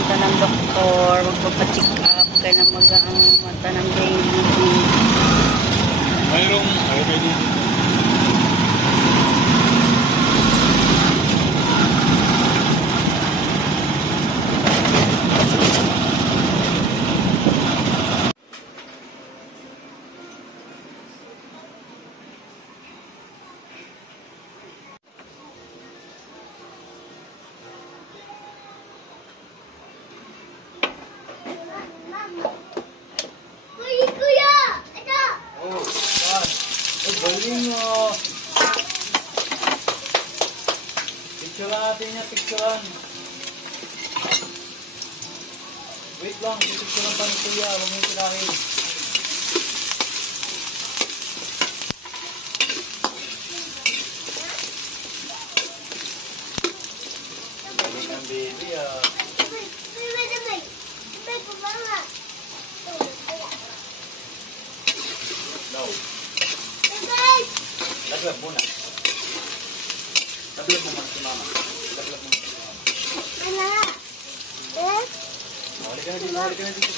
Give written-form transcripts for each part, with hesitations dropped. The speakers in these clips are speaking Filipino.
pupunta ng doktor, magpapacheck up, kaya na ang mata ng baby. Mayroong, picture natin niya, picturean. Wait lang, picturean pa ni Kuya, huwag mo tirahin. Galing ang baby ah. No. Laglag muna. Laglag mo si mama. Laglag mo si mama. Halik ka na dito, halik ka na dito.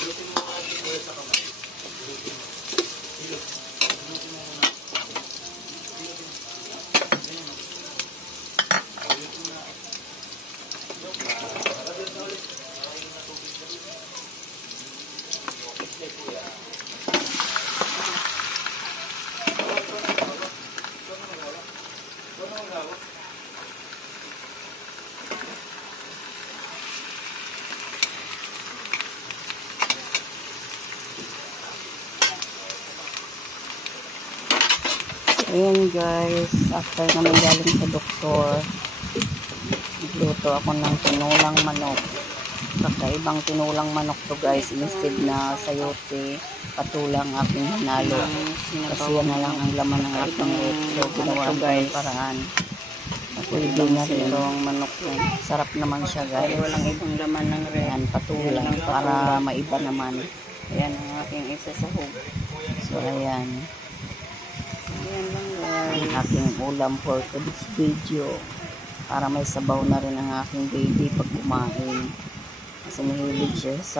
Hilutin mo mga dito sa kamay. Hilutin mo. Hilutin mo muna. Hilutin mo. Ganyan mo. Hilutin mo na. Laglag na ulit. Maraming na tubig na. Okay, kuya. Ayan guys, after naman galing sa doktor, nagluto ako ng tinulang manok. Kakaibang tinulang manok to guys, instead na sayote, patulang aking hinalo. Kasi yan na lang ang laman ng aking rep. So ginawa ko guys paraan. Pwede na rin ang manok na. Sarap naman siya guys. Walang ibang laman ng rep. Ayan, patulang para maiba naman. Ayan ang aking isa sa hug. So ayan. Ayan lang guys. Ang aking ulam for today's video. Para may sabaw na rin ang aking baby pag kumain. Kasi mahilig siya sa